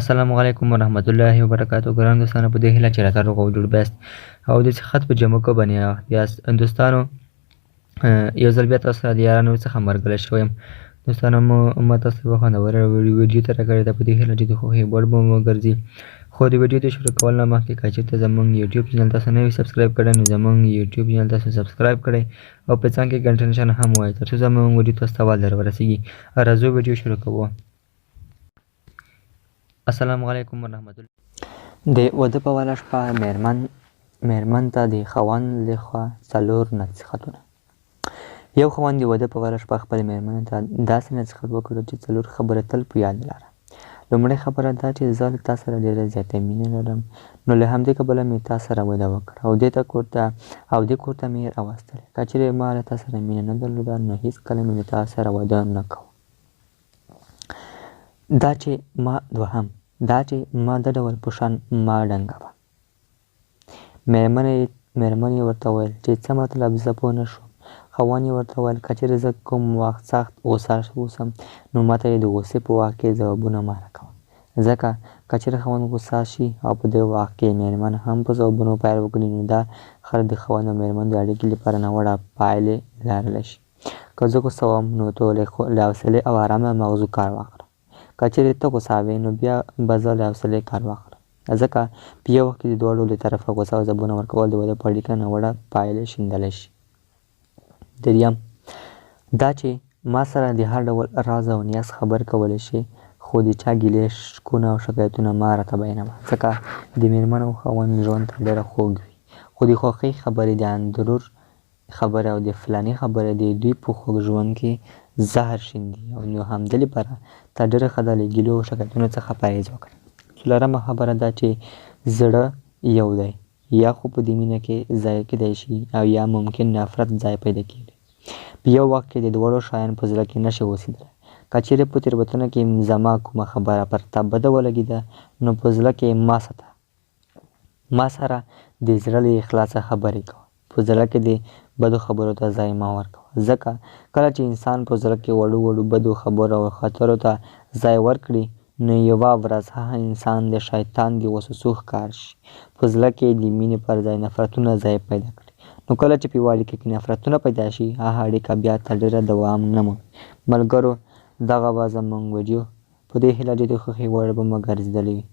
السلام علیکم ورحمت الله وبرکاتو. ګران دوستانو، په دې هیله چې راته روغ او جوړ بیاست او داسې خط په جمع کو باندې یاست. دوستانو، یو ځل بیا تاسو سره د یارانو څخه مرګله شوی یم. دوستانو، ما تاسو ته یوه خوندوره ویډیو تیاره کړې ده، په دې هیله چې د خوښۍ وړ به مو وګرځي. خو د ویډیو د شروع کولو نه مخکې که چېرته زموږ یوټیوب چینل تاسو نه وي سبسکرایب کړی، نو زموږ یوټیوب چینل تاسو سبسکرایب کړئ او په څنګ کې ګنټه نښان هم ووایئ، تر څو زموږ ویډیو تاسو ته اول در ورسېږي. راځو ویډیو شروع کوو. السلام علیکم ورحمت الله. د واده په اوله شپه میرمن ته د خاوند لخوا څلور نصیحتونه. یو خاوند د واده په اوله شپه خپلې میرمنې ته داسې نصیحت وکړ چې څلور خبره تل په یاد لره. لومړۍ خبره دا چې زه له تا سره ډېره زیاته مینه لرم، نو له همدې کبله مې تا سره واده وکړ او دې کور ته مې راوستلی. که چېرې ما له تا سره مینه نه درلوده نو هېڅکله مې له تا سره واده نه کوم. دا چې ما د ډول په شان ما ډنګوه. میرمن یې ورته وویل چې څه مطلب؟ زه پوه نه شوم. خاوند یې ورته وویل که چېرې زه کوم وخت سخت غوسه اوسم نو ماته یې د غوسې په وخت کې ځوابونه مه راکوه، ځکه که چېرې خاوند غوسه شي او په دې وخت کې میرمن هم په ځوابونو پیل وکړي نو دا خلک د خاوند او میرمن د اړیکې لپاره ناوړه پایلې لرلی شي. که زه غوسه وم نو ته له حوصلې او ارامه مغزو کار واخله. که چېرې ته غوسه وې نو بیا به زه له حوصلې کار واخلم، ځکه په یو وخت کې د دواړو له طرفه غوسه او ځوابونه ورکول د واده په اړیکه ناوړه پایلې شیندلی شي. دریم دا چې ما سره د هر ډول راز او نیاز خبر کولی شي، خو د چا ګیلې شکونه او شکایتونه مه راته بیانوه، ځکه د میرمن او خاوند ژوند ته ډېره خوږ وي، خو د خوښۍ خبرې، د اندرور خبرې او د فلاني خبرې د دوی په خوږ ژوند کې زهر شیندي. نو همدې لپاره ته ډېره ښه ده له ګیلو او شکایتونو څخه پرهیز وکړه. څلورمه خبره دا چې زړه یو دی، یا خو په دې مینه کې ځای کیدی شي او یا ممکن نفرت ځای پیدا کېږي. په یو وخت کې د دواړو شیان په زړه کې نشي اوسېدلی. که چېرې په تېروتنه کې زما کومه خبره پر تا بده ولګېده نو په زړه کې ما سره د زړه له اخلاصه خبرې کوه. په زړه کې د بدو خبرو ته ځای مه ورکوه، ځکه کله چې انسان په زړه کې وړو بدو خبرو او خطرو ته ځای ورکړي نو یوه ورځ هغه انسان د شیطان د وسوسو ښکار شي، په زړه کې د مینې پر ځای نفرتونه ځای پیدا کړي. نو کله چې په یوه اړیکه کې نفرتونه پیدا شي هغه اړیکه بیا تر ډېره دوام نه مومي. ملګرو، دغه به زموږ ویډیو، په دې هیله چې د خوښۍ وړ به مو ګرځېدلی وي.